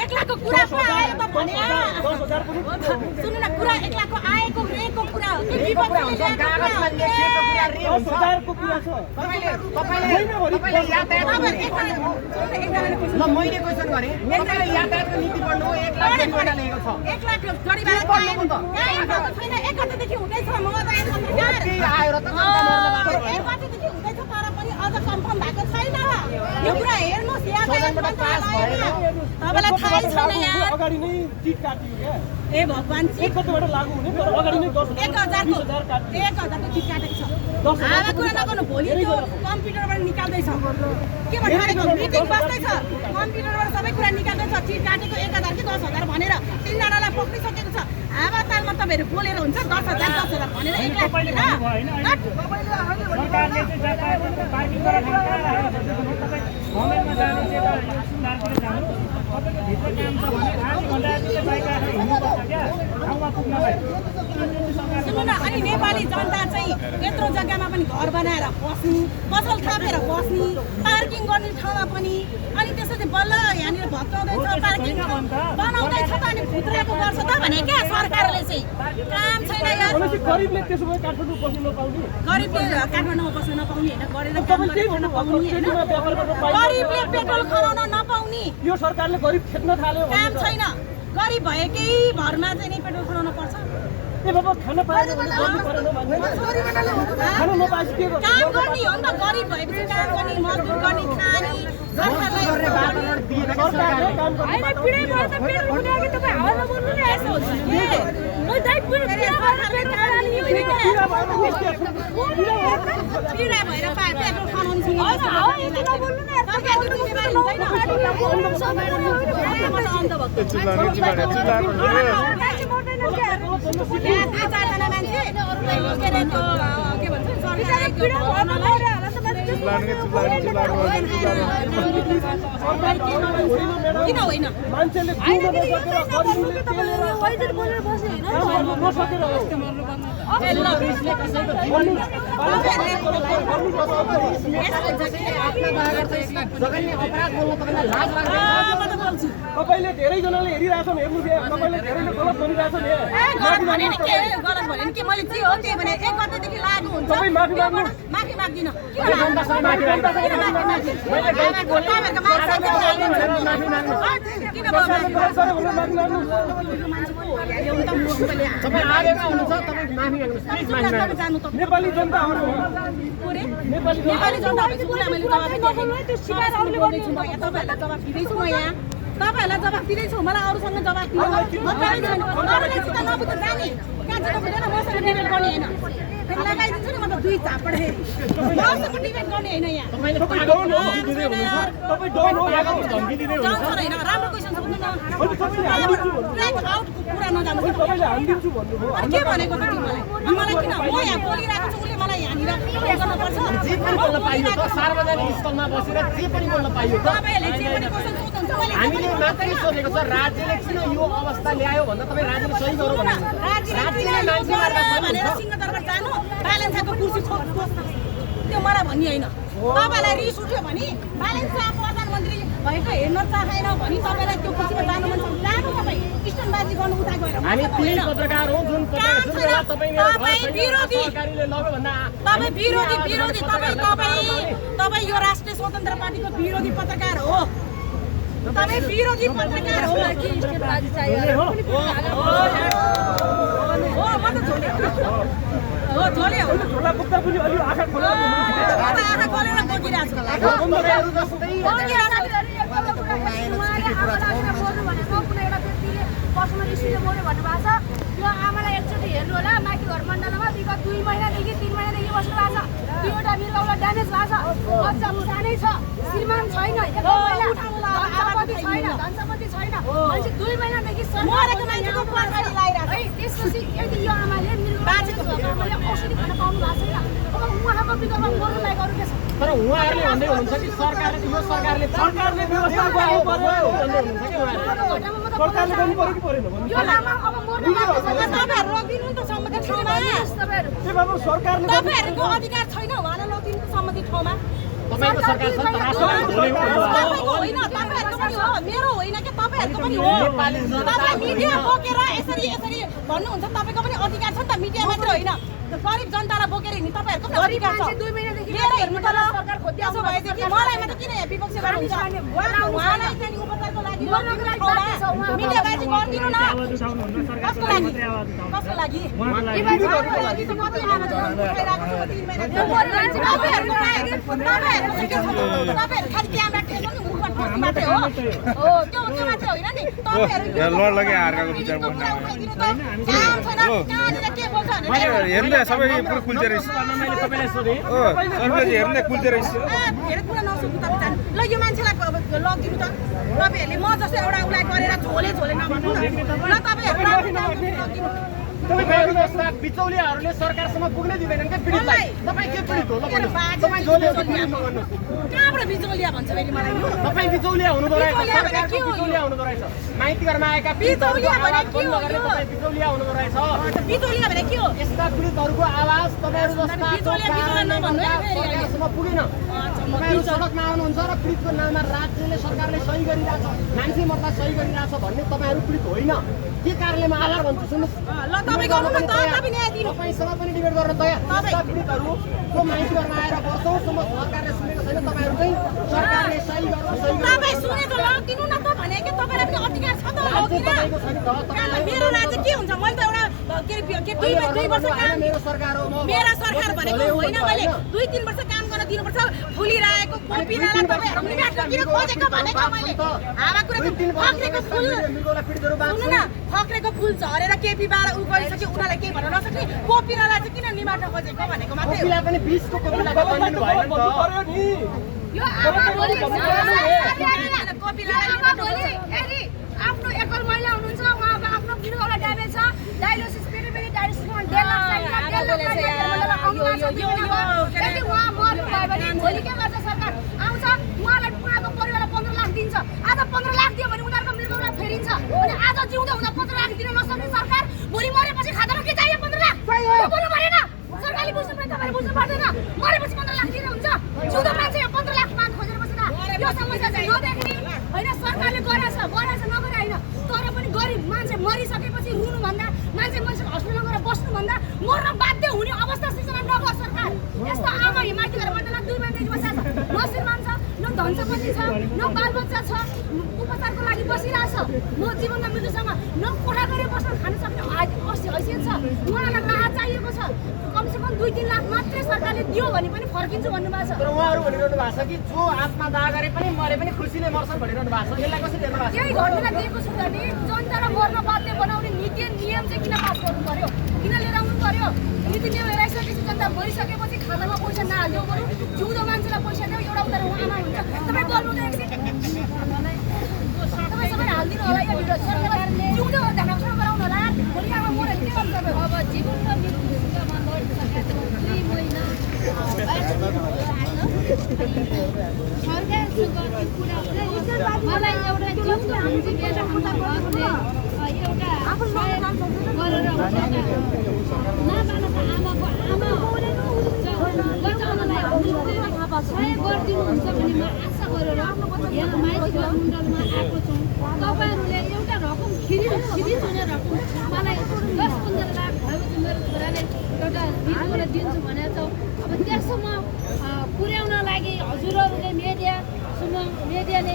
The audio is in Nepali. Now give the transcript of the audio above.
1 लाखको कुरा पो आयो त भने सुन्नु न कुरा 1 लाखको आएको रेको कुरा हो के विपक्षले कागजमा लेखिएको कुरा रे हुन्छ 10,000 को कुरा छ तपाईले यातायात ल मैले क्वेशन गरे तपाईले यातायातको नीति पढ्नु 1 लाख जनवटा लेखेको छ 1 लाख गरी बाहिर छैन 1 गतेदेखि हुँदैछ म त के आयो र त जनता मर्न 1 गतेदेखि हुँदैछ तर पनि अझ कन्फर्म भएको छैन यो कुरा हेर्नुस् यातायात पास भएन तपाईलाई थाहै छैन यहाँ अगाडि नै चिट काटियो क्या ए भगवान एक गतेबाट लागू हुने तर अगाडि नै 10,000 को 1,000 को चिट काटेको छ आधा कुरा नगर्नु भोलि त्यो कम्प्युटरबाट निकाल्दैछ के भनिरहेको मिटिङ बस्दैछ कम्प्युटरबाट सबै कुरा निकाल्दैछ चिट काटेको 1,000 कि 10,000 भनेर तीनजनालाई पक्रिसकेको छ आधा तालमा तपाईहरु बोलेर हुन्छ 10,000 10,000 भनेर 1 लाख सरकारले चाहिँ यातायातको पार्किङ गरेर तपाईँ गभर्नमेन्टमा जानु चाहिँ यो सुधार गरेर जानु तपाईको भित्र काम छ भने आधी घण्टा जति बाइक राखेर हिँड्नुपर्छ क्या ठाउँमा पुग्नलाई सुन्नु न अनि नेपाली जनता चाहिँ यत्रो जग्गामा पनि घर बनाएर बस्ने पसल थापेर बस्ने पार्किङ गर्ने ठाउँमा पनि अनि त्यसपछि बल्ल यहाँनिर भत्काउँदैछ पार्किङ बनाउँदैछ त अनि खुद्राको गर्छ त भने क्या सरकारले चाहिँ काम छैन यार गरिबले त्यसो भए काठमाडौँ बस्न नपाउने गरिबले काठमाडौँमा बस्न नपाउने होइन गरेर काम गर्न नपाउने होइन गरिबले पेट्रोल खनाउन नपाउने यो सरकारले गरिब खेद्न थाल्यो काम छैन गरिब भएकै भरमा चाहिँ नि पेट्रोल खनाउन पर्छ ए बाबा खाना पाएन भने गर्नु परेन भन्ने खाना नपाएपछि के गर्नु काम गर्ने हो नि त गरिब भएपछि काम गर्ने मजदुर गर्ने खाने सरकारले सरकारले काम गर्ने हैन पिडै भयो त पेट्रोल खुदाके तपाई हावामा बोल्नु नि यस्तो हुन्छ के म दाइ पुरै पिडा भएर कालाली यो पिडा भएर पाए पेट्रोल खनाउनु छैन हैन हावा यति नबोल्नु न सरकारको जिम्मेवारी हुँदैन चारजना मान्छे के भन्छ किन होइन मान्छेले तपाईले धेरैजनाले हेरिरहेछन् हेर्नु तपाईले धेरैले गलत भनिरहेछन् गलत भने नि के गलत भने नि के मैले जे हो त्यही भने 1 गतेदेखि लागु हुन्छ तपाई माफी माग्नु माफी माग्दिन किन माफी नेपाली जनताहरु नेपाली जनताहरुको कुरा मैले जवाफ दिदैछु म यहाँ तपाईहरुलाई जवाफ दिदैछु मलाई अरुसँग जवाफ दिनु म पनि छैन अरूले सित नबुझ्दा जाने कहाँ चाहिँ बुझेन मसँग डिबेट गर्ने हैन फेरि लगाइदिन्छु नि म त दुई झापड फेरि मसँग डिबेट गर्ने हैन यहाँ तपाई डन हो दिदै हुनुहुन्छ तपाई डन हो यहाँ धम्की दिदै हुनुहुन्छ हैन राम्रो क्वेशन छ बुझ्नु न अनि तपाईले हान्दिन्छु ट्र्याक आउटको कुरा नजान्नु तपाईले हान्दिन्छु भन्नुभयो अनि के भनेको त तिमीलाई मलाई किन म यहाँ बोलिरहेको छु उले मलाई यहाँनिर गर्न पर्छ जे पनि बोल्न पाइयो त सार्वजनिक स्थलमा बसेर जे पनि बोल्न पाइयो त तपाईहरुले जे पनि क्वेशन सोध्नुहुन्छ हामीले मात्रै सोधेको छ राज्यले किन यो अवस्था ल्यायो भन्दा तपाई राज्यले सही गर्नु भन्नु राज्यले मान्छे मार्दा भनेर सिंहदरबार जानु बालेन्साको कुर्सी छोड्नु त्यो मलाई भन्ने हैन तपाईलाई रिस उठ्यो भने बालेन्सा प्रधानमन्त्री भएको हेर्न चाहेन भने तपाईलाई त्यो कुर्सीमा जानु मन छ जानु तपाई स्टनबाजी गर्नु उता गएर हामी तीन पत्रकार हौ जुन पत्रकार तपाईले विरोधी सरकारले लग्यो भन्दा तपाई विरोधी तपाई यो राष्ट्रिय स्वतन्त्र पार्टीको विरोधी पत्रकार हो तपाईं विरोधी पत्रकार हो कि स्टेटबाजी चाहियो हो म त झोले हो झोले हो झोला पुग्दा पनि अलि आँखा खोला आँखा खोलेर बोकिरहेको यो आमालाई एकचोटि हेर्नु होला माथि घर मण्डलमा विगत 2 महिनादेखि 3 महिनादेखि बस्नु भएको छ दुईवटा मिर्गौला ड्यामेज भएको छ बच्चा सानै छ श्रीमान छैन धनसम्पत्ति छैन मान्छे 2 महिनादेखि मरेको मान्छेको पछाडि लागिरहेको है त्यसपछि यदि यो आमाले बाजेको आमाले औषधि खान पाउनु भएको छैन अब उहाँको विगतमा मर्नु लागेको अरू के छ तर उहाँहरूले भन्दै हुनुहुन्छ कि सरकारले व्यवस्था गर्नु पर्यो भन्दै हुनुहुन्छ कि उहाँहरूले सरकारले गर्नु पर्यो कि परेन भन्नु यो आमा अब मर्नु लागेको छ तपाईहरु रोकिनु नि त सम्मति ठाउँमा ए बाबु सरकारले तपाईहरुको अधिकार छैन उहाँलाई रोकिनु सम्मति ठाउँमा तपाईँको सरकार छ नि त, तपाईँको होइन, तपाईँहरूको पनि हो, मेरो होइन के तपाईँहरूको पनि हो। तपाईँ मिडिया बोकेर यसरी भन्नुहुन्छ, तपाईँको पनि अधिकार छ नि त, मिडिया मात्र होइन, गरिब जनतालाई बोकेर हिँड्ने तपाईँहरूको पनि अधिकार छ। लिएर हेर्नु त ल, त्यसो भए चाहिँ मलाई मात्रै किन यहाँ विपक्ष गर्नुहुन्छ? उहाँलाई चाहिँ उपचारको लागि मिडिया बाजी गरिदिनु न। कसको लागि? कसको लागि? खालि क्यामेरा टेक्नु मुखबाट पस्नु मात्रै हो, त्यो मात्रै होइन नि। तपाईँहरू लड लगे अर्काको विचारमा उठाइदिनु त, काम छैन, कहाँनिर के बोल्छ भनेर हेर्नु सबै पुरो कुल्चे रहेछ मैले तपाईँलाई सोधेँ सरकारले हेर्ने कुल्चे रहेछ धेरै कुरा नसुन्नु तपाईँ जानु। ल यो मान्छेलाई लगिदिनु त, तपाईँहरूले म जस्तो एउटा उसलाई गरेर झोले नभन्नु न। ल तपाईँहरू लगिदिनु। तपाईँहरू जस्ता बिचौलियाहरूले सरकारसम्म पुग्नै दिँदैनन् क्या पीडितलाई। तपाईँ के पीडित हो? ल भन्नुहोस्, तपाईँ जोले हो कि आफ्नो भन्नुहोस्। कहाँबाट बिचौलिया भन्छ फेरि मलाई? तपाईँ बिचौलिया हुनुहुँदो रहेछ, बिचौलिया भने सरकारको के हो? बिचौलिया हुनुहुँदो रहेछ। माइती घरमा आएका बिचौलिया भने आवाज के बन्द हो गर्ने यो? तपाईँ बिचौलिया हुनुहुँदो रहेछ। बिचौलिया भने के हो? यस्ता पीडितहरूको आवाज तपाईँहरू जस्ता बिचौलिया नभन्नु है फेरि। सरकारसम्म पुगेन। तपाईँहरू सडकमा आउनुहुन्छ र पीडितको नाममा राज्यले सरकारले सही गरिरहेछ, मान्छे मर्दा सही गरिरहेछ भन्ने तपाईँहरू पीडित होइन। के कारणले म आभार भन्छु सुन्नुहोस्। ल तपाईँ गर्नु न त, तपाईँ न्याय दिनु। तपाईँसँग पनि डिबेट गर्न तयार। यस्ता पीडितहरू को माइती घरमा आएर वर्षौँसम्म सरकारले सुनेको छैन, तपाईँहरू चाहिँ सरकारले सही गर्नु सही गर्नु। तपाईँ सुनेको लगिदिनु न त भने कि तपाईँलाई पनि अधिकार छ त लगिदिनु। तपाईँको छैन त, तपाईँलाई मेरो राज्य के हुन्छ? मैले त एउटा के 2 वर्ष काम, मेरो सरकार हो। मेरा सरकार भनेको होइन। मैले 2-3 वर्ष काम गर्न दिनुपर्छ। फुलिरहेको कोपिरालाई तपाईँहरू निकाट्न किन खोजेको भनेको मैले? हावाकुराको फक्रेको फुल, सुन्नु न, फक्रेको फुल झरेर केपीबाट उ गरिसक्यो, उनीहरूलाई केही भन्न नसक्ने कोपिरालाई चाहिँ किन निमाट्न खोजेको भनेको मात्रै हो। कोपिला पनि 20 को कोपिलाको बनिनु भएन नि त। यो आमा भोलि कोपिरालाई आमा भोलि यदि आफ्नो एकल महिला हुनुहुन्छ, उहाँको आफ्नो बिरुवालाई ड्यामेज छ, डायलिसिस पेरी डायलिसिसमा 1.5 लाख चाहिन्छ, 1.5 लाख यदि उहाँ मर्नु भयो भने भोलि के गर्छ सरकार? आउँछ उहाँलाई, उहाँको परिवारलाई 15 लाख दिन्छ। आज 15 लाख दियो भने उनीहरूको मृत्युलाई फेरिन्छ। अनि आज जिउँदा हुँदा 15 लाख दिन नसक्ने सरकार भोलि मरेपछि खातामा के चाहियो? 15 लाख यो बोल्नु भएन। सरकारले बुझ्नु पर्छ, तपाईँले बुझ्नु पर्दैन। मरेपछि 15 लाख दिनु हुन्छ, जिउँदो मान्छे 15 लाख माग खोजेर बसेर यो समस्या चाहिँ नदेख्ने होइन। सरकारले गरेछ नगरे होइन, तर पनि गरिब मान्छे मरिसकेपछि रुनुभन्दा, मान्छे हस्पिटलमा गएर बस्नुभन्दा मर्न बाध्य हुने अवस्था सिर्जना नगर सरकार। यस्तो आमा हिमालती घर मण्डलमा 2 महिनादेखि बसेको छ, न श्रीमान छ, न धन सम्पत्ति छ, न बालबच्चा छ, उपचारको लागि बसिरहेछ, म जीवनमा मृत्युसँग न कोठा गरी बस्न खान सक्ने हैसियत छ। उहाँलाई राहत चाहिएको छ, कमसेकम 2-3 लाख मात्रै सरकारले दियो भने पनि फर्किन्छु भन्नुभएको छ। तर उहाँहरू भनिरहनु भएको छ कि जो आत्मा दाह गरे पनि मरे पनि खुसीले मर्छन् भनिरहनु भएको छ। यसलाई कसरी हेर्नु भएको छ? यही घटना दिएको छु भने जनतालाई मर्न बाध्य बनाउने नीति नियम चाहिँ किन पास गर्नु पर्यो? किन लिएर आउनु पर्यो? नीति नियम हेराइसकेपछि जनता मरिसकेपछि खातामा पैसा नहाल्नु पर्यो, जिउँदो मान्छेलाई पैसा दियो, एउटा उता आमा हुन्छ। तपाईँ बोल्नु त एकछिन, तपाईँ सबै हालिदिनु होला यो भिडियो। सरकारले जिउँदो ध्यानसँग गराउनु होला। भोलि आमा मऱ्यो भने के गर्नु तपाईँ? अब जीवन र मृत्युमा लडिसकेको 2 महिना मलाई एउटा जिउँदो मान्छे मेरो घरले एउटा गरेर आमाको आमा बचाउनलाई सहयोग गरिदिनुहुन्छ भन्ने म आशा गरेर यहाँ माइती घर मण्डलमा आएको छु। तपाईँहरूले एउटा रकम छिरी चुने रकम मलाई 10-15 लाख भएपछि मेरो छोराले एउटा बिजुवालाई दिन्छु भनेको छौँ। अब त्यससम्म पुर्याउन लागि हजुरहरूले मिडियाले